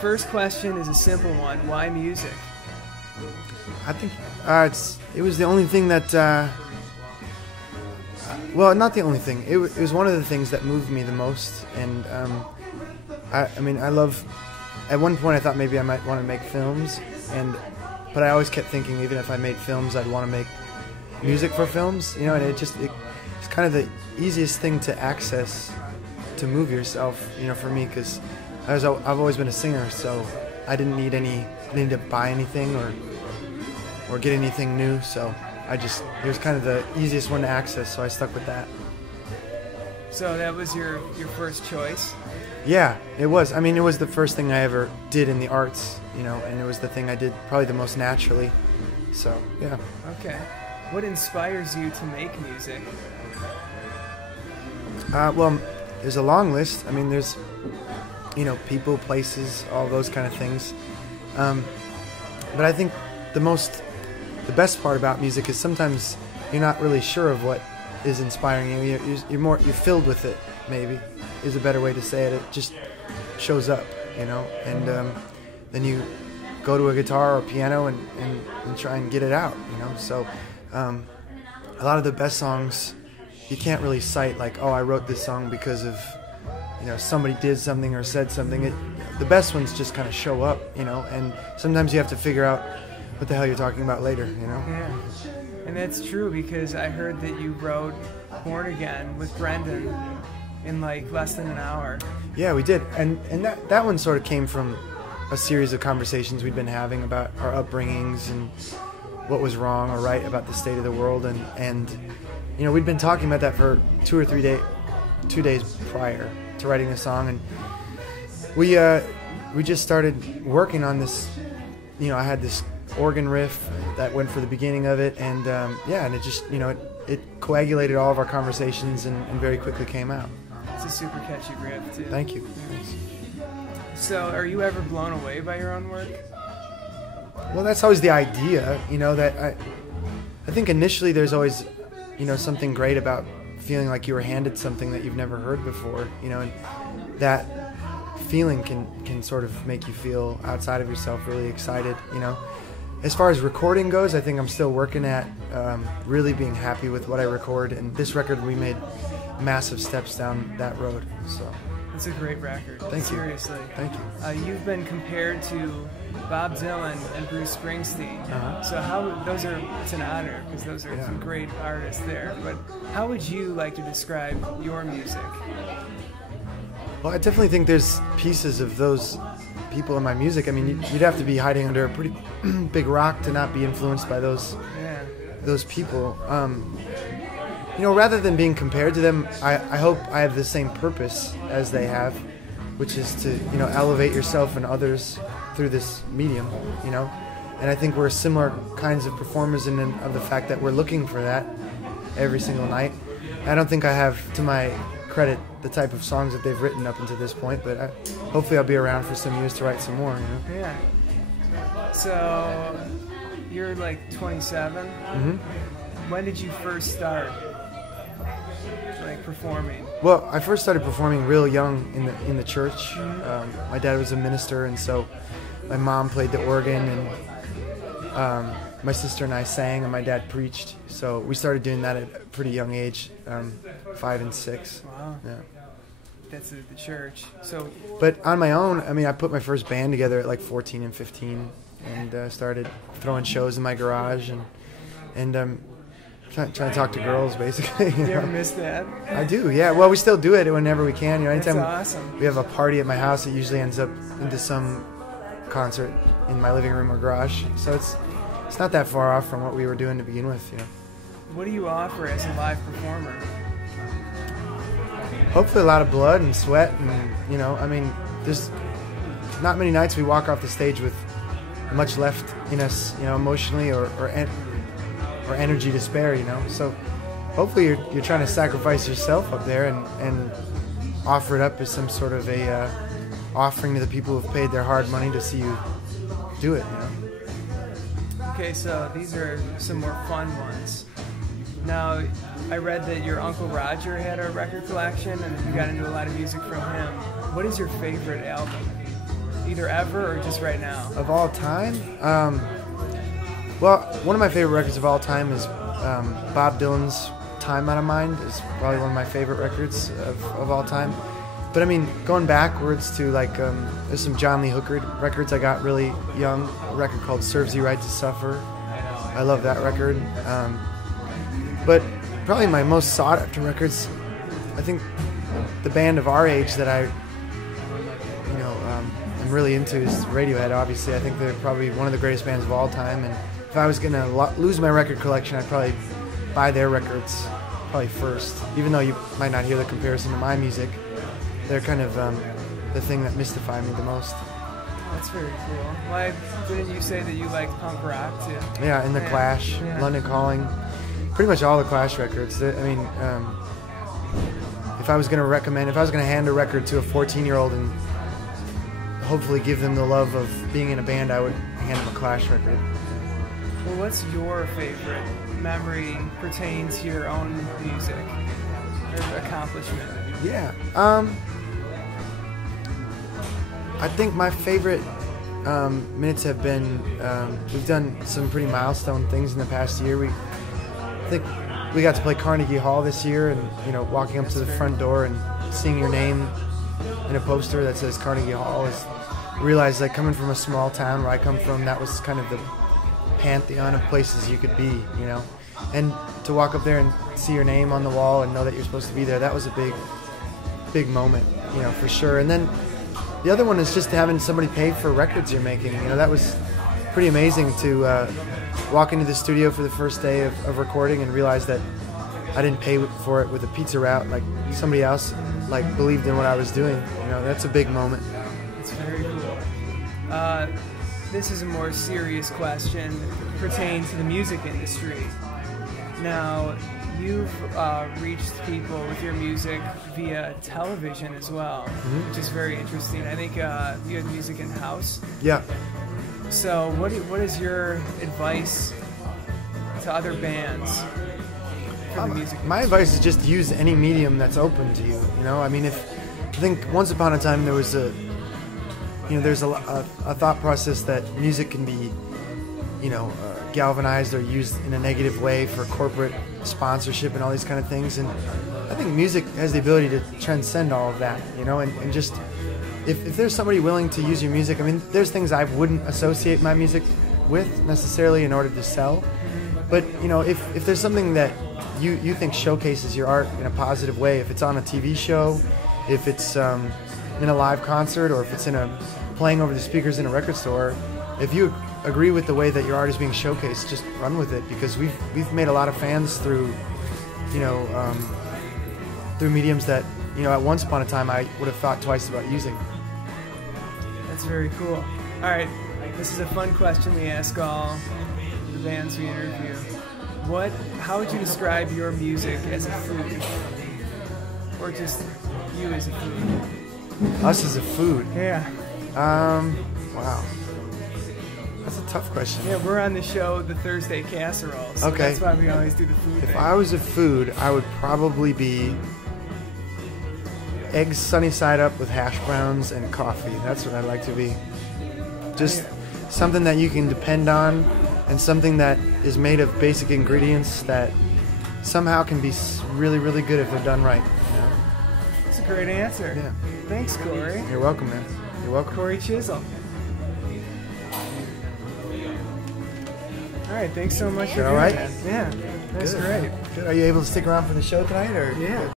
First question is a simple one. Why music? I think it was the only thing that, well, not the only thing. It was one of the things that moved me the most. And I mean, I love. At one point, I thought maybe I might want to make films, but I always kept thinking, even if I made films, I'd want to make music for films. You know, and it's kind of the easiest thing to access to move yourself. You know, for me, because I've always been a singer, so I didn't need to buy anything or get anything new. So it was kind of the easiest one to access, so I stuck with that. So that was your first choice? Yeah, it was. I mean, it was the first thing I ever did in the arts, you know, and it was the thing I did probably the most naturally. So, yeah. Okay. What inspires you to make music? Well, there's a long list. I mean, there's, you know, people, places, all those kind of things. But I think the best part about music is sometimes you're not really sure of what is inspiring you. You're filled with it, maybe, is a better way to say it. It just shows up, you know, and then you go to a guitar or piano and try and get it out, you know. So a lot of the best songs, you can't really cite like, oh, I wrote this song because of, you know, somebody did something or said something. The best ones just kind of show up, you know, and sometimes you have to figure out what the hell you're talking about later, you know. Yeah, and that's true, because I heard that you wrote Born Again with Brendan in like less than an hour. Yeah, we did, and that one sort of came from a series of conversations we'd been having about our upbringings and what was wrong or right about the state of the world, and you know, we'd been talking about that for 2 days prior to writing the song, and we just started working on this. You know, I had this organ riff that went for the beginning of it, and and it just, you know, it coagulated all of our conversations and very quickly came out. It's a super catchy riff too. Thank you. Thanks. So, are you ever blown away by your own work? Well, that's always the idea, you know, that I think initially there's always, you know, something great about feeling like you were handed something that you've never heard before, you know, and that feeling can sort of make you feel outside of yourself, really excited, you know. As far as recording goes, I think I'm still working at really being happy with what I record, and this record we made massive steps down that road. So it's a great record. Thank you. Seriously. Thank you. You've been compared to Bob Dylan and Bruce Springsteen. So it's an honor, because those are some great artists there. But how would you like to describe your music? Well, I definitely think there's pieces of those people in my music. I mean, you'd have to be hiding under a pretty big rock to not be influenced by those people. You know, rather than being compared to them, I hope I have the same purpose as they have, which is to, you know, elevate yourself and others through this medium, you know. And I think we're similar kinds of performers of the fact that we're looking for that every single night. I don't think I have, to my credit, the type of songs that they've written up until this point, but hopefully I'll be around for some years to write some more, you know. Yeah. So you're like 27. Mm-hmm. When did you first start performing? Well, I first started performing real young in the church. My dad was a minister, and so my mom played the organ, and my sister and I sang, and my dad preached. So we started doing that at a pretty young age, 5 and 6. Wow. Yeah. That's at the church. So, but on my own, I mean, I put my first band together at like 14 and 15, and started throwing shows in my garage, and trying to talk to girls, basically. You ever miss that? I do, yeah. Well, we still do it whenever we can. You know, anytime That's awesome. We have a party at my house, it usually ends up into some concert in my living room or garage. So it's not that far off from what we were doing to begin with, you know. What do you offer as a live performer? Hopefully a lot of blood and sweat, and, you know, I mean, there's not many nights we walk off the stage with much left in us, you know, emotionally or energy to spare, you know. So hopefully you're trying to sacrifice yourself up there and offer it up as some sort of a offering to the people who've paid their hard money to see you do it, you know. Okay, so these are some more fun ones. Now, I read that your Uncle Roger had a record collection and you got into a lot of music from him. What is your favorite album? either ever or just right now? Of all time? Well, one of my favorite records of all time is Bob Dylan's Time Out of Mind. Is probably one of my favorite records of all time. But I mean, going backwards to like, there's some John Lee Hooker records I got really young. A record called Serves You Right to Suffer. I love that record. But probably my most sought after records, I think the band of our age that I, am really into is Radiohead, obviously. I think they're probably one of the greatest bands of all time. And if I was going to lose my record collection, I'd probably buy their records probably first. Even though you might not hear the comparison to my music, they're kind of the thing that mystified me the most. That's very cool. Why didn't you say that you like punk rock too? Yeah, and The Clash, London Calling, pretty much all the Clash records. I mean, if I was going to hand a record to a 14-year-old and hopefully give them the love of being in a band, I would hand them a Clash record. Well, what's your favorite memory pertaining to your own music or accomplishment? Yeah. I think my favorite minutes have been, we've done some pretty milestone things in the past year. I think we got to play Carnegie Hall this year, and walking up to the front door and seeing your name in a poster that says Carnegie Hall is, realized that coming from a small town where I come from, that was kind of the pantheon of places you could be, and to walk up there and see your name on the wall and know that you're supposed to be there, that was a big moment, for sure. And then the other one is just having somebody pay for records you're making. That was pretty amazing to walk into the studio for the first day of recording and realize that I didn't pay for it with a pizza route, like somebody else believed in what I was doing. That's a big moment. It's very cool. This is a more serious question pertaining to the music industry. Now, you've reached people with your music via television as well, which is very interesting. I think you had music in house. Yeah. So what is your advice to other bands for the music industry? My advice is just use any medium that's open to you. I mean, I think once upon a time there was there's a thought process that music can be, galvanized or used in a negative way for corporate sponsorship and all these kind of things. And I think music has the ability to transcend all of that, and just if there's somebody willing to use your music, I mean, there's things I wouldn't associate my music with necessarily in order to sell. But, if there's something that you think showcases your art in a positive way, if it's on a TV show, if it's in a live concert, or if it's playing over the speakers in a record store, if you agree with the way that your art is being showcased, just run with it, because we've made a lot of fans through through mediums that at once upon a time I would have thought twice about using. That's very cool. All right, this is a fun question we ask all the bands we interview. How would you describe your music as a food, or just you as a food? Us as a food? Yeah. Wow. That's a tough question. Yeah, we're on the show, the Thursday Casserole, so okay. That's why we always do the food thing. If I was a food, I would probably be eggs sunny side up with hash browns and coffee. That's what I'd like to be. Just something that you can depend on, and something that is made of basic ingredients that somehow can be really, really good if they're done right. That's a great answer. Yeah. Thanks, Cory. You're welcome, man. You're welcome. Cory Chisel. All right, thanks so much for doing that. Yeah, that's great. Good. Are you able to stick around for the show tonight, or? Yeah.